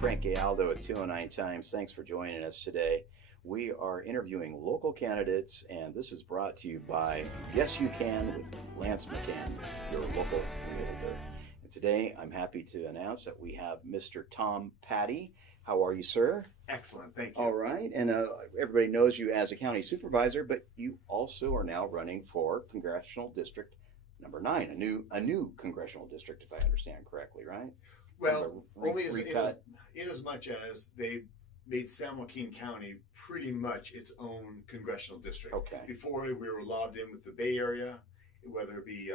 Frank Gayaldo at 209 Times. Thanks for joining us today. We are interviewing local candidates, and this is brought to you by Yes You Can with Lance McCann, your local realtor. And today, I'm happy to announce that we have Mr. Tom Patti. How are you, sir? Excellent, thank you. All right, and everybody knows you as a county supervisor, but you also are now running for Congressional District Number 9, a new congressional district, if I understand correctly, right? Well, only in as much as they made San Joaquin County pretty much its own congressional district. Okay. Before we were lobbed in with the Bay Area, whether it be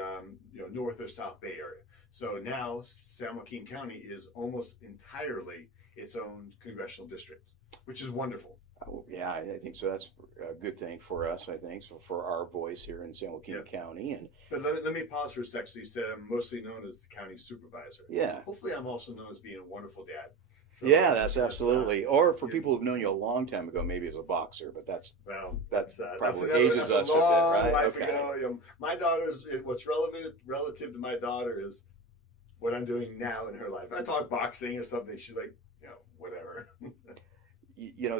North or South Bay Area. So now San Joaquin County is almost entirely its own congressional district, which is wonderful. Yeah, I think so. That's a good thing for us, I think, so for our voice here in San Joaquin County. And But let me pause for a sec. So you said I'm mostly known as the county supervisor. Yeah. Hopefully I'm also known as being a wonderful dad. So yeah, that's absolutely. Or for people who've known you a long time ago, maybe as a boxer, but that's probably ages us a bit, right? Life ago. My daughter's, what's relative to my daughter is what I'm doing now in her life. I talk boxing or something, she's like, whatever.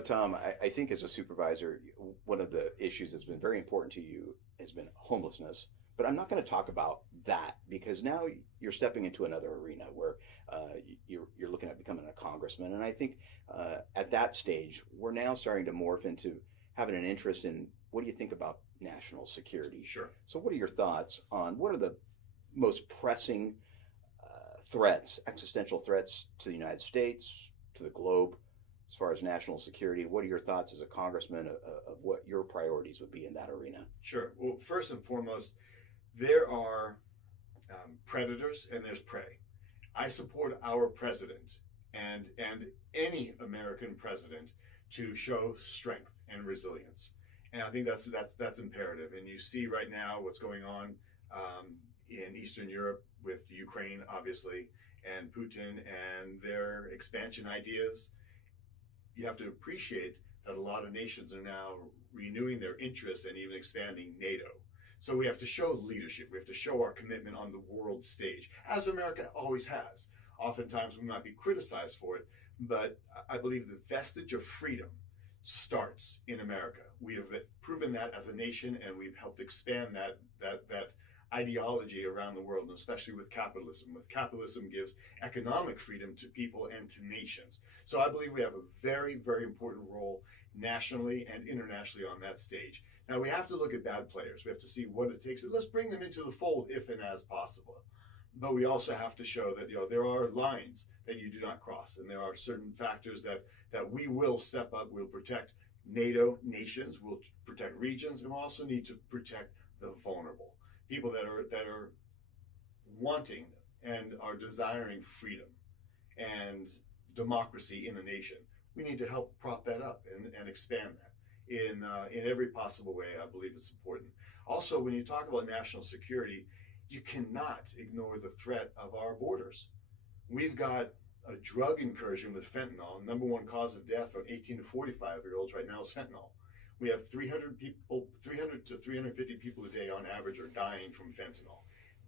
Tom, I think as a supervisor, one of the issues that's been very important to you has been homelessness. But I'm not going to talk about that because now you're stepping into another arena where you're looking at becoming a congressman. And I think at that stage, we're now starting to morph into having an interest in what do you think about national security? Sure. So what are your thoughts on what are the most pressing threats, existential threats to the United States, to the globe, as far as national security? What are your thoughts as a congressman of what your priorities would be in that arena? Sure. Well, first and foremost, there are predators and there's prey. I support our president and any American president to show strength and resilience, and I think that's imperative. And you see right now what's going on in Eastern Europe with Ukraine, obviously, and Putin and their expansion ideas. You have to appreciate that a lot of nations are now renewing their interest and even expanding NATO. So we have to show leadership. We have to show our commitment on the world stage, as America always has. Oftentimes we might be criticized for it, but I believe the vestige of freedom starts in America. We have proven that as a nation, and we've helped expand that ideology around the world, and especially with capitalism. Capitalism gives economic freedom to people and to nations. So I believe we have a very, very important role nationally and internationally on that stage. Now we have to look at bad players. We have to see what it takes, and let's bring them into the fold if and as possible. But we also have to show that there are lines that you do not cross, and there are certain factors that we will step up. We'll protect NATO nations, we'll protect regions, and we'll also need to protect the vulnerable. People that are wanting and are desiring freedom and democracy in a nation. We need to help prop that up and expand that in every possible way. I believe it's important. Also, when you talk about national security, you cannot ignore the threat of our borders. We've got a drug incursion with fentanyl. Number one cause of death for 18 to 45-year-olds right now is fentanyl. We have 300 to 350 people a day on average are dying from fentanyl.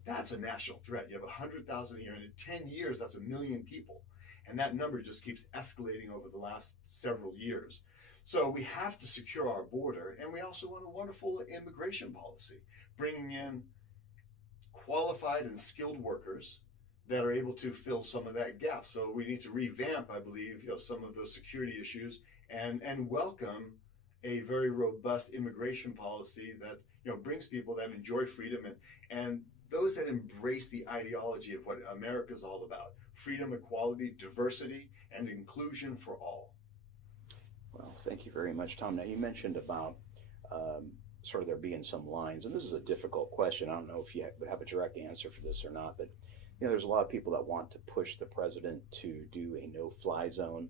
That's a national threat. You have 100,000 a year, and in 10 years, that's 1 million people. And that number just keeps escalating over the last several years. So we have to secure our border, and we also want a wonderful immigration policy, bringing in qualified and skilled workers that are able to fill some of that gap. So we need to revamp, I believe, some of those security issues and welcome a very robust immigration policy that brings people that enjoy freedom and those that embrace the ideology of what America's all about: freedom, equality, diversity, and inclusion for all. Well, thank you very much, Tom. Now you mentioned about sort of there being some lines, and this is a difficult question. I don't know if you would have a direct answer for this or not, but there's a lot of people that want to push the president to do a no-fly zone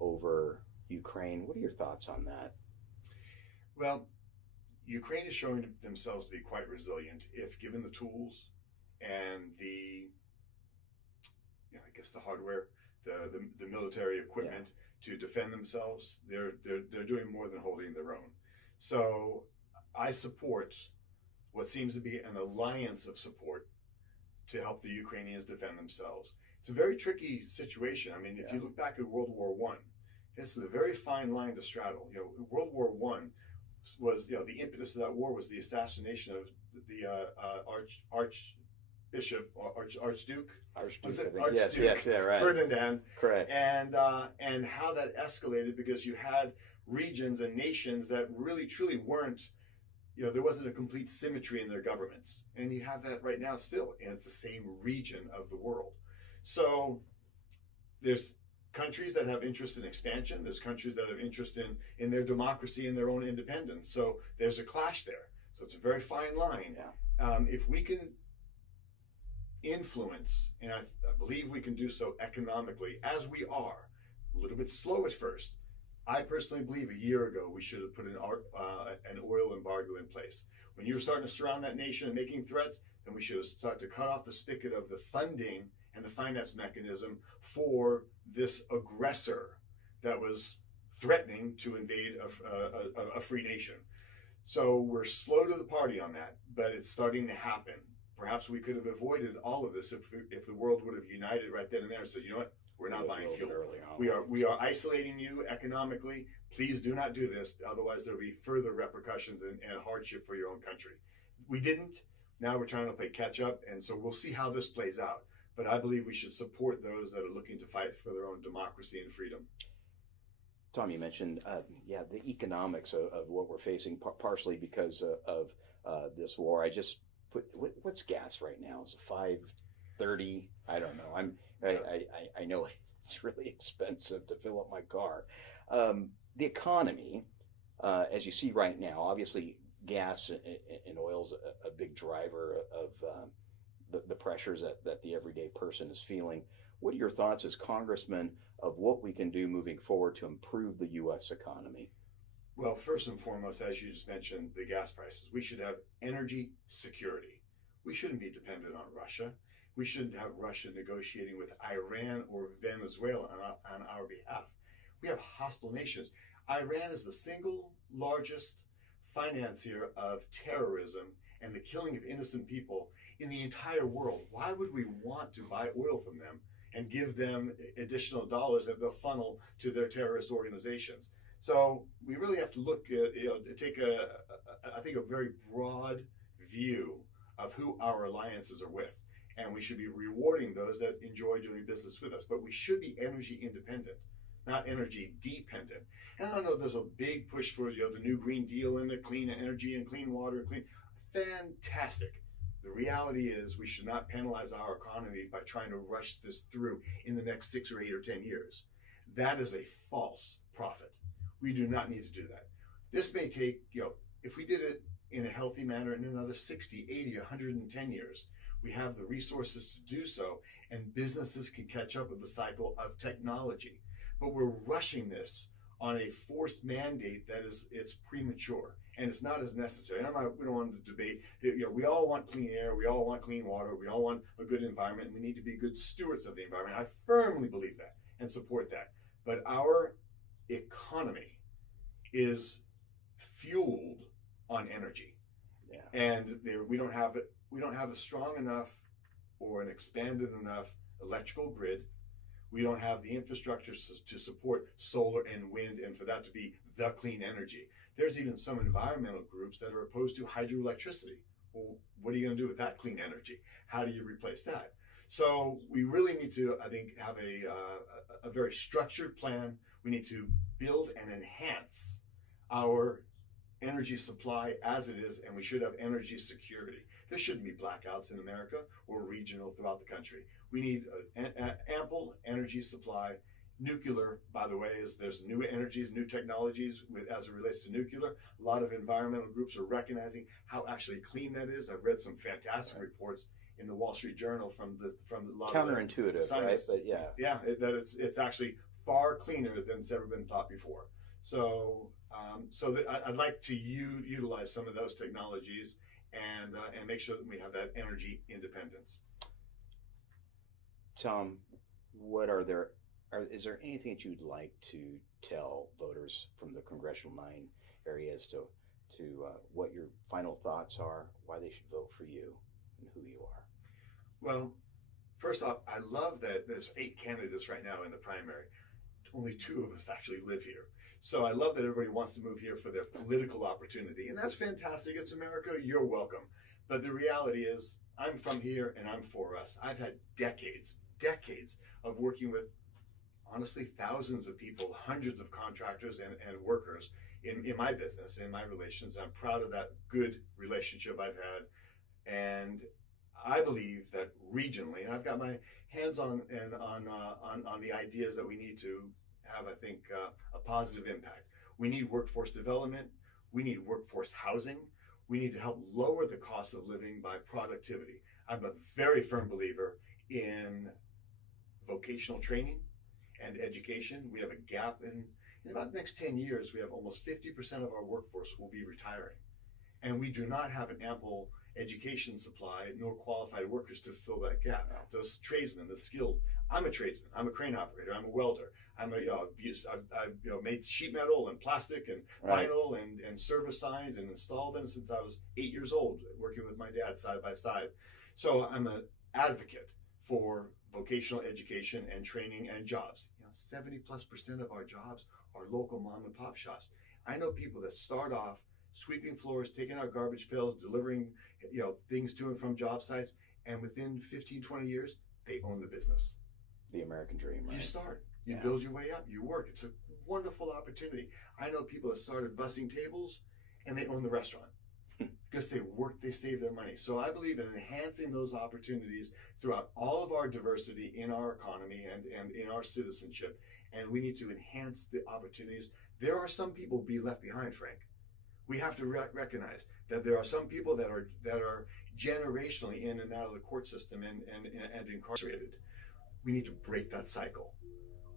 over Ukraine. What are your thoughts on that? Well, Ukraine is showing themselves to be quite resilient if given the tools and the hardware, the military equipment to defend themselves. They're doing more than holding their own. So I support what seems to be an alliance of support to help the Ukrainians defend themselves. It's a very tricky situation. I mean, if you look back at World War One, this is a very fine line to straddle. You know, World War One was, you know, the impetus of that war was the assassination of the Archbishop or Archduke. Yes, yes, yeah, right. Ferdinand. Correct. And how that escalated because you had regions and nations that really truly weren't, you know, there wasn't a complete symmetry in their governments. And you have that right now still, and it's the same region of the world. So there's countries that have interest in expansion. There's countries that have interest in their democracy and their own independence. So there's a clash there. So it's a very fine line. Yeah. If we can influence, and I believe we can do so economically, as we are, a little bit slow at first. I personally believe a year ago we should have put an oil embargo in place. When you were starting to surround that nation and making threats, then we should have started to cut off the spigot of the funding and the finance mechanism for this aggressor that was threatening to invade a free nation. So we're slow to the party on that, but it's starting to happen. Perhaps we could have avoided all of this if the world would have united right then and there and said, you know what, we're not buying fuel. We are isolating you economically. Please do not do this. Otherwise, there'll be further repercussions and hardship for your own country. We didn't. Now we're trying to play catch up. And so we'll see how this plays out. But I believe we should support those that are looking to fight for their own democracy and freedom. Tom, you mentioned, the economics of what we're facing, partially because of this war. I just put, what's gas right now? Is it $5.30? I don't know. I know it's really expensive to fill up my car. The economy, as you see right now, obviously gas and oil is a big driver of the pressures that the everyday person is feeling. What are your thoughts as congressman of what we can do moving forward to improve the U.S. economy? Well, first and foremost, as you just mentioned, the gas prices. We should have energy security. We shouldn't be dependent on Russia. We shouldn't have Russia negotiating with Iran or Venezuela on our behalf. We have hostile nations. Iran is the single largest financier of terrorism and the killing of innocent people in the entire world. Why would we want to buy oil from them and give them additional dollars that they'll funnel to their terrorist organizations? So we really have to look at, take I think a very broad view of who our alliances are with. And we should be rewarding those that enjoy doing business with us. But we should be energy independent, not energy dependent. And I know there's a big push for the new Green Deal and the clean energy and clean water and clean. Fantastic. The reality is we should not penalize our economy by trying to rush this through in the next 6 or 8 or 10 years. That is a false prophet. We do not need to do that. This may take, if we did it in a healthy manner in another 60, 80, 110 years, we have the resources to do so, and businesses can catch up with the cycle of technology. But we're rushing this on a forced mandate that it's premature and it's not as necessary. We don't want to debate. We all want clean air, we all want clean water, we all want a good environment, and we need to be good stewards of the environment. I firmly believe that and support that. But our economy is fueled on energy, and we don't have a strong enough or an expanded enough electrical grid. We don't have the infrastructure to support solar and wind, and for that to be the clean energy. There's even some environmental groups that are opposed to hydroelectricity. Well, what are you going to do with that clean energy? How do you replace that? So we really need to, I think, have a very structured plan. We need to build and enhance our energy supply as it is, and we should have energy security. There shouldn't be blackouts in America or regional throughout the country. We need ample energy supply. Nuclear, by the way, there's new energies, new technologies as it relates to nuclear. A lot of environmental groups are recognizing how actually clean that is. I've read some fantastic reports in the Wall Street Journal from a lot counterintuitive, of scientists. right? But that it's actually far cleaner than it's ever been thought before. So I'd like to utilize some of those technologies and make sure that we have that energy independence. Tom, is there anything that you'd like to tell voters from the Congressional 9 area as to what your final thoughts are, why they should vote for you, and who you are? Well, First off, I love that there's 8 candidates right now in the primary. Only 2 of us actually live here. So I love that everybody wants to move here for their political opportunity. And that's fantastic. It's America. You're welcome. But the reality is, I'm from here and I'm for us. I've had decades of working with, honestly, thousands of people, hundreds of contractors and workers in my business, in my relations. I'm proud of that good relationship I've had. And I believe that regionally, and I've got my hands on the ideas that we need to have, I think, a positive impact. We need workforce development. We need workforce housing. We need to help lower the cost of living by productivity. I'm a very firm believer in vocational training and education. We have a gap in about the next 10 years, we have almost 50% of our workforce will be retiring. And we do not have an ample education supply nor qualified workers to fill that gap. Those tradesmen, the skilled. I'm a tradesman. I'm a crane operator. I'm a welder. I've made sheet metal and plastic and vinyl and service signs and installed them since I was 8 years old, working with my dad side by side. So I'm an advocate for vocational education and training and jobs. 70+% of our jobs are local mom and pop shops. I know people that start off sweeping floors, taking out garbage pails, delivering things to and from job sites, and within 15, 20 years, they own the business. The American dream, right? You start, you build your way up, you work. It's a wonderful opportunity. I know people that started bussing tables and they own the restaurant because they work, they save their money. So I believe in enhancing those opportunities throughout all of our diversity in our economy and in our citizenship. And we need to enhance the opportunities. There are some people be left behind, Frank. We have to recognize that there are some people that are generationally in and out of the court system and incarcerated. We need to break that cycle.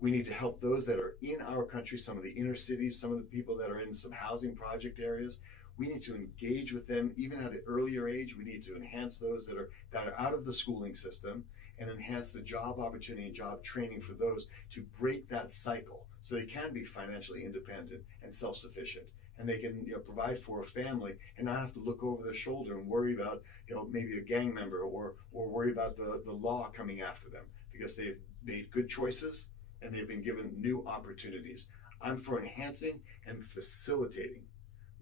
We need to help those that are in our country, some of the inner cities, some of the people that are in some housing project areas. We need to engage with them even at an earlier age. We need to enhance those that are out of the schooling system and enhance the job opportunity and job training for those to break that cycle so they can be financially independent and self-sufficient. And they can provide for a family and not have to look over their shoulder and worry about maybe a gang member or worry about the law coming after them, because they've made good choices and they've been given new opportunities. I'm for enhancing and facilitating.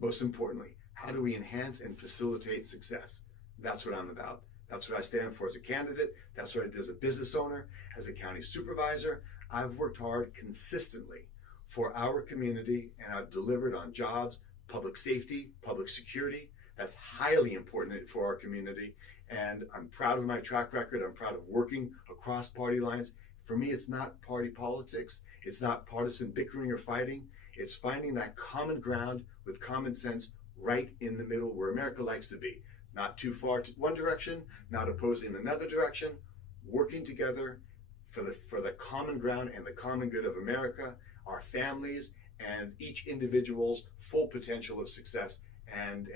Most importantly, how do we enhance and facilitate success? That's what I'm about. That's what I stand for as a candidate. That's what I do as a business owner, as a county supervisor. I've worked hard consistently for our community, and I've delivered on jobs, public safety, public security. That's highly important for our community. And I'm proud of my track record. I'm proud of working across party lines. For me, it's not party politics. It's not partisan bickering or fighting. It's finding that common ground with common sense right in the middle where America likes to be. Not too far to one direction, not opposing another direction, working together for the common ground and the common good of America, our families, and each individual's full potential of success, and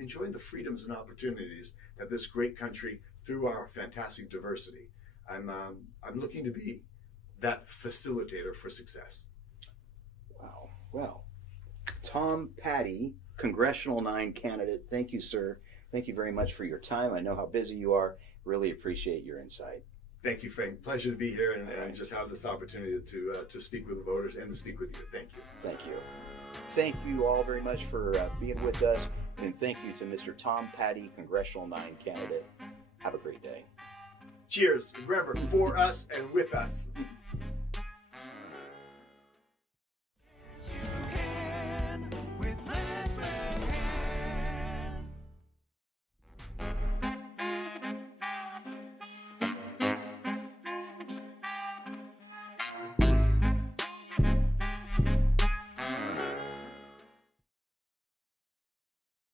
enjoying the freedoms and opportunities that this great country, through our fantastic diversity. I'm looking to be that facilitator for success. Wow. Well, Tom Patti, Congressional 9 candidate, thank you, sir. Thank you very much for your time. I know how busy you are. Really appreciate your insight. Thank you, Frank. Pleasure to be here and just have this opportunity to speak with the voters and to speak with you. Thank you. Thank you. Thank you all very much for being with us. And thank you to Mr. Tom Patti, Congressional 9 candidate. Have a great day. Cheers. Remember, for us and with us.